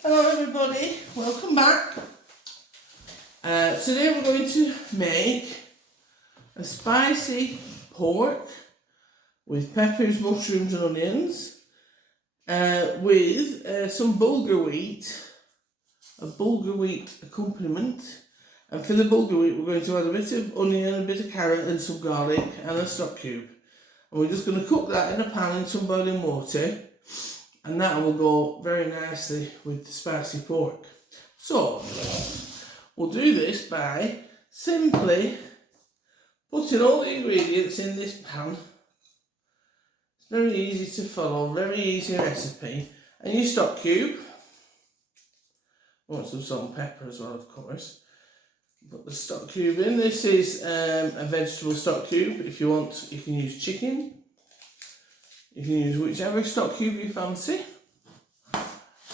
Hello everybody, welcome back. Today we're going to make a spicy pork with peppers, mushrooms and onions with some bulgur wheat, a bulgur wheat accompaniment. And for the bulgur wheat we're going to add a bit of onion, a bit of carrot and some garlic and a stock cube. And we're just going to cook that in a pan in some boiling water. And that will go very nicely with the spicy pork. So, we'll do this by simply putting all the ingredients in this pan. It's very easy to follow, very easy recipe. And your stock cube. I want some salt and pepper as well, of course. Put the stock cube in. This is a vegetable stock cube. If you want, you can use chicken. You can use whichever stock cube you fancy.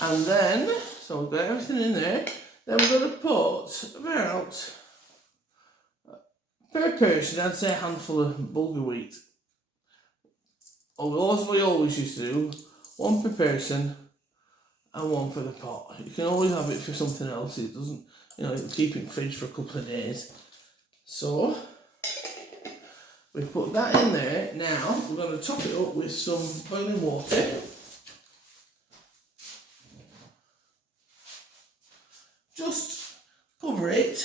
And then, so we've got everything in there. Then we're going to put about, per person, I'd say a handful of bulgur wheat. As we always used to do, one per person and one for the pot. You can always have it for something else. It doesn't, it'll keep it in the fridge for a couple of days. So, we put that in there. Now we're going to top it up with some boiling water. Just cover it.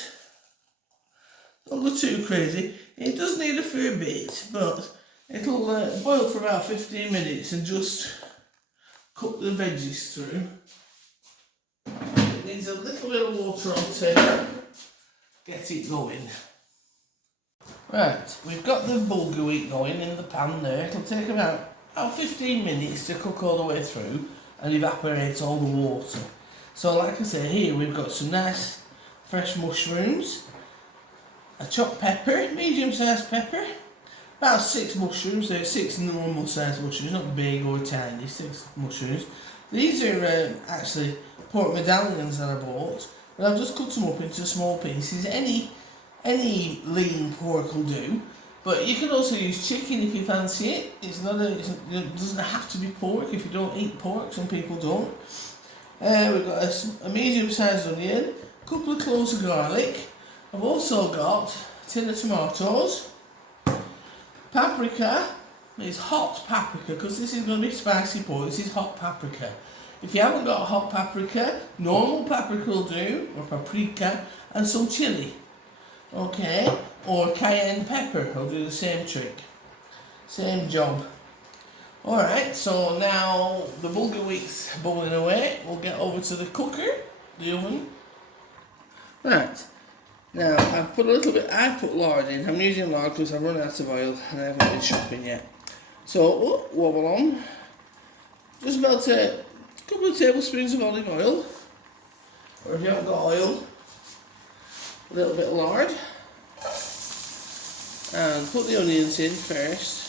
Don't go too crazy. It does need a fair bit, but it'll boil for about 15 minutes and just cook the veggies through. It needs a little bit of water on to get it going. Right, we've got the bulgur wheat going in the pan there. It'll take about 15 minutes to cook all the way through and evaporate all the water. So like I say, here we've got some nice fresh mushrooms, a chopped pepper, medium-sized pepper, about 6 mushrooms. They're 6 normal-sized mushrooms, not big or tiny, 6 mushrooms. These are actually pork medallions that I bought, but I've just cut them up into small pieces. Any lean pork will do, but you can also use chicken if you fancy it. It doesn't have to be pork if you don't eat pork. Some people don't. We've got a medium-sized onion, a couple of cloves of garlic. I've also got a tin of tomatoes. Paprika is hot paprika because this is going to be spicy pork. This is hot paprika. If you haven't got hot paprika, normal paprika will do, or paprika, and some chilli. Okay, or cayenne pepper will do the same trick, same job. Alright, so now the bulgur wheat's boiling away. We'll get over to the cooker, the oven. Right, now I've put lard in. I'm using lard because I've run out of oil and I haven't been shopping yet. So, wobble on. Just about a couple of tablespoons of olive oil. Or if you haven't got oil, a little bit of lard, and put the onions in first.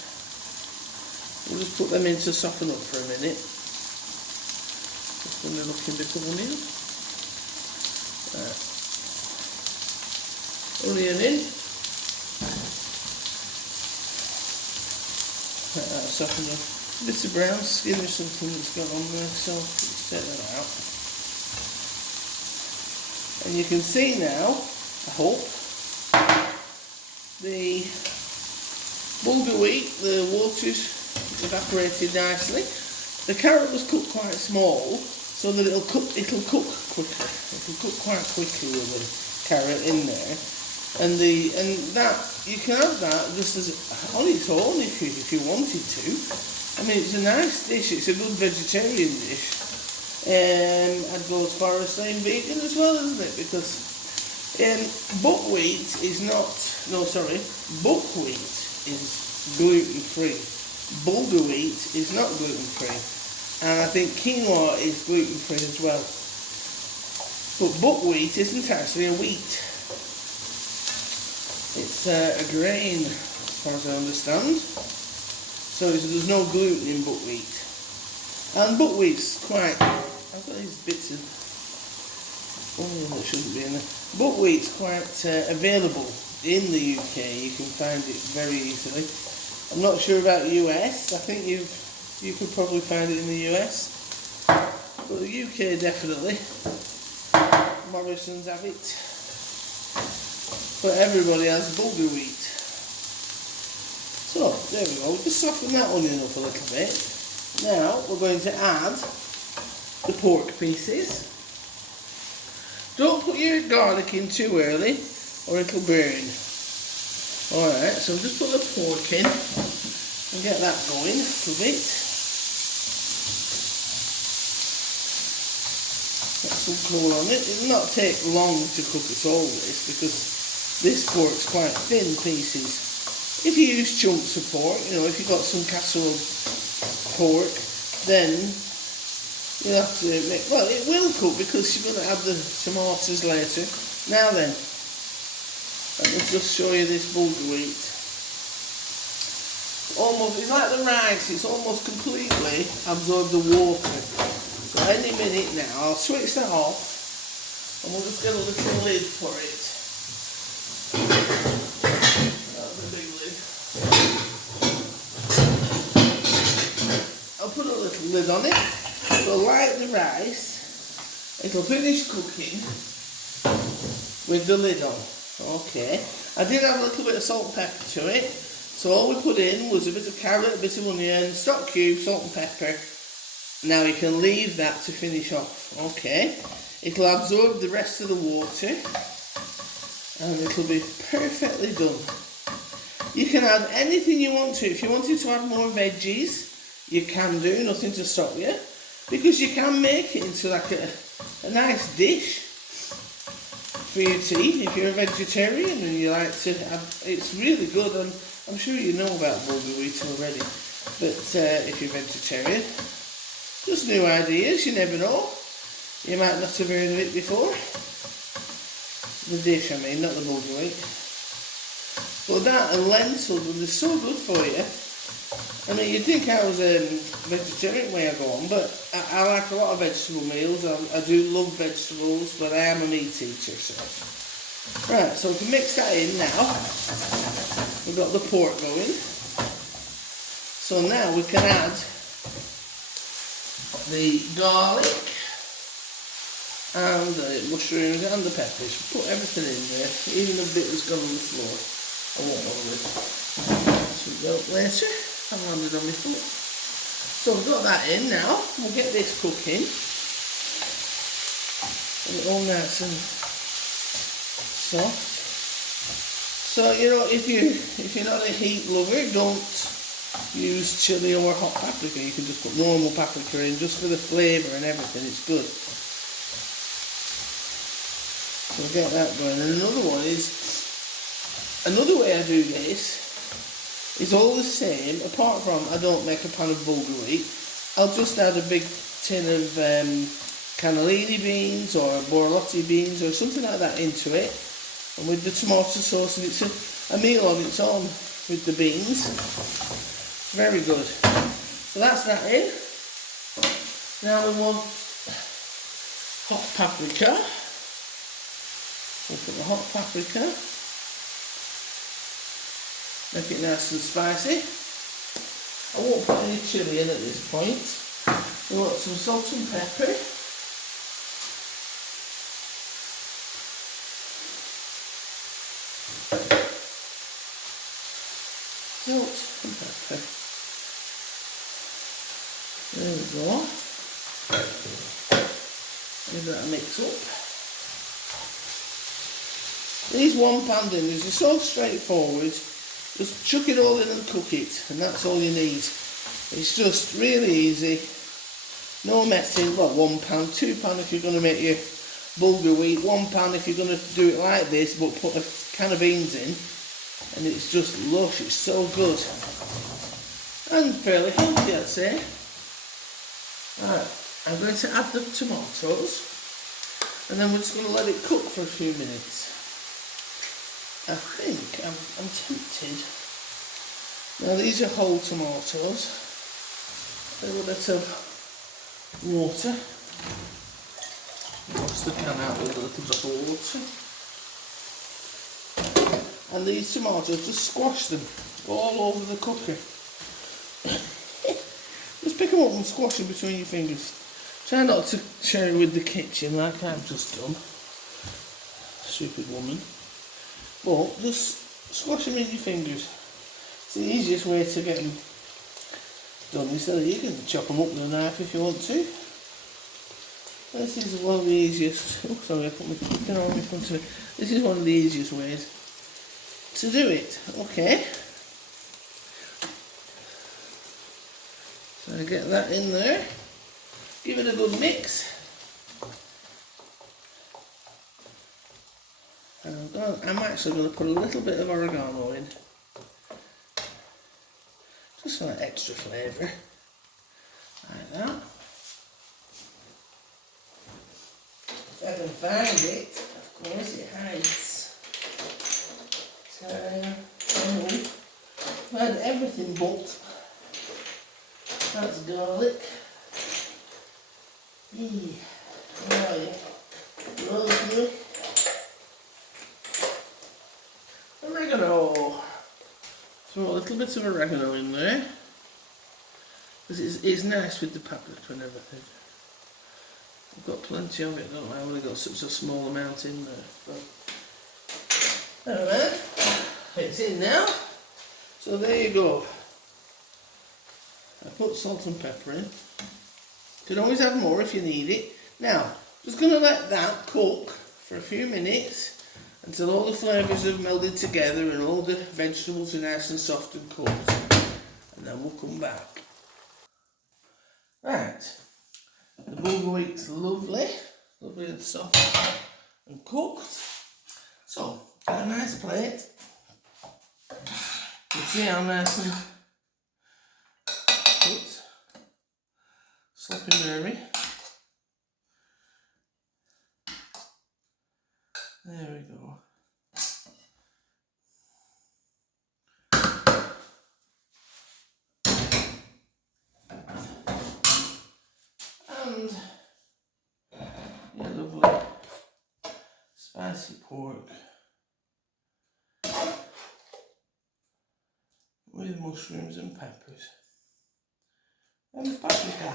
We'll just put them in to soften up for a minute. Just a looking bit of onion. Onion in. Soften up. A bit of brown skin or something that's got on there, so let's take that out. And you can see now, I hope, the bulgur wheat, the water's evaporated nicely. The carrot was cooked quite small so that it'll cook quicker. It'll cook quite quickly with the carrot in there. And that you can have that just as on its own if you wanted to. I mean, it's a nice dish. It's a good vegetarian dish. I'd go as far as saying vegan as well, isn't it? Because buckwheat is gluten-free. Bulgur wheat is not gluten-free. And I think quinoa is gluten-free as well. But buckwheat isn't actually a wheat. It's a grain, as far as I understand. So there's no gluten in buckwheat. And buckwheat's quite... I've got these bits of... Oh, that shouldn't be in there. Buckwheat's quite available in the UK. You can find it very easily. I'm not sure about US. I think you could probably find it in the US. but the UK definitely. Morrison's have it. But everybody has bulgur wheat. So, there we go. Just soften that onion up a little bit. Now, we're going to add the pork pieces. Don't put your garlic in too early or it'll burn. Alright, so just put the pork in and get that going a little bit. Get some colour on it. It'll not take long to cook at all this, because this pork's quite thin pieces. If you use chunks of pork, you know, if you've got some casserole pork, then you'll have to make, well, it will cook because you're going to add the tomatoes later. Now then, let me just show you this bulgur wheat. Almost, it's like the rice, it's almost completely absorbed the water. So any minute now, I'll switch that off and we'll just get a little lid for it. That's a big lid. I'll put a little lid on it. So like the rice, it'll finish cooking with the lid on. Okay. I did have a little bit of salt and pepper to it. So all we put in was a bit of carrot, a bit of onion, stock cube, salt and pepper. Now you can leave that to finish off. Okay. It'll absorb the rest of the water and it'll be perfectly done. You can add anything you want to. If you wanted to add more veggies, you can do, nothing to stop you. Because you can make it into like a nice dish for your tea if you're a vegetarian and you like to have, it's really good. I'm sure you know about bulgur wheat already, but if you're vegetarian, just new ideas, you never know. You might not have heard of it before. The dish, I mean, not the bulgur wheat. But that and lentils, they're so good for you. I mean, you'd think I was a vegetarian way I go on, but I like a lot of vegetable meals. I do love vegetables, but I am a meat eater, so. Right, so to mix that in now, we've got the pork going. So now we can add the garlic and the mushrooms and the peppers. Put everything in there, even the bit that's gone on the floor. I won't bother with it. So we'll go later. I've landed on my foot. So we've got that in now. We'll get this cooking. Get it all nice and soft. So you know, if you're not a heat lover, don't use chili or hot paprika. You can just put normal paprika in just for the flavour and everything. It's good. So we'll get that going. And another way I do this is all the same, apart from I don't make a pan of bulgur wheat. I'll just add a big tin of cannellini beans or borlotti beans or something like that into it, and with the tomato sauce, and it's a meal on its own with the beans. Very good. So that's that in. Now we want hot paprika. We'll put the hot paprika. Make it nice and spicy. I won't put any chilli in at this point. We want some salt and pepper. Salt and pepper. There we go. Give that a mix up. These one pan dinners are so straightforward. Just chuck it all in and cook it, and that's all you need. It's just really easy. No messing. Well, 1 pan, 2 pan if you're going to make your bulgur wheat, 1 pan if you're going to do it like this, but put a can of beans in, and it's just lush. It's so good and fairly healthy, I'd say. Right, I'm going to add the tomatoes, and then we're just going to let it cook for a few minutes. I think I'm tempted. Now these are whole tomatoes. A little bit of water. Wash the can out with a little bit of water. And these tomatoes, just squash them all over the cooker. Just pick them up and squash them between your fingers. Try not to share it with the kitchen like I've just done. Stupid woman. But just squash them in your fingers. It's the easiest way to get them done. Instead of, you can chop them up with a knife if you want to. This is one of the easiest. Oh, sorry, I put my cooking on in front of me. This is one of the easiest ways to do it. Okay. So I get that in there. Give it a good mix. And I'm actually going to put a little bit of oregano in. Just for that extra flavour. Like that. If I can find it, of course it hides. So, I've had everything but. That's garlic. Where are you? Rosemary. Oregano. Throw a little bit of oregano in there. Because it's nice with the paprika and everything. I've got plenty of it, don't I? I've only got such a small amount in there. But never mind. It's in now. So there you go. I put salt and pepper in. You can always add more if you need it. Now, just going to let that cook for a few minutes until all the flavours have melded together and all the vegetables are nice and soft and cooked. And then we'll come back. Right. The bulgur wheat's lovely and soft and cooked. So, got a nice plate. You see how nice and cooked. Sloppy nervy. There we go. And your lovely spicy pork with mushrooms and peppers and paprika.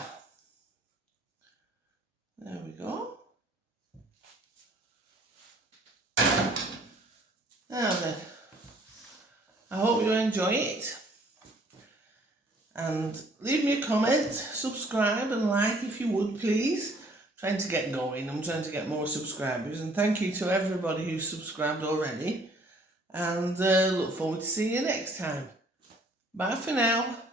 There we go. Now then, I hope you enjoy it, and leave me a comment, subscribe and like if you would please. Trying to get going, I'm trying to get more subscribers, and thank you to everybody who's subscribed already, and look forward to seeing you next time. Bye for now.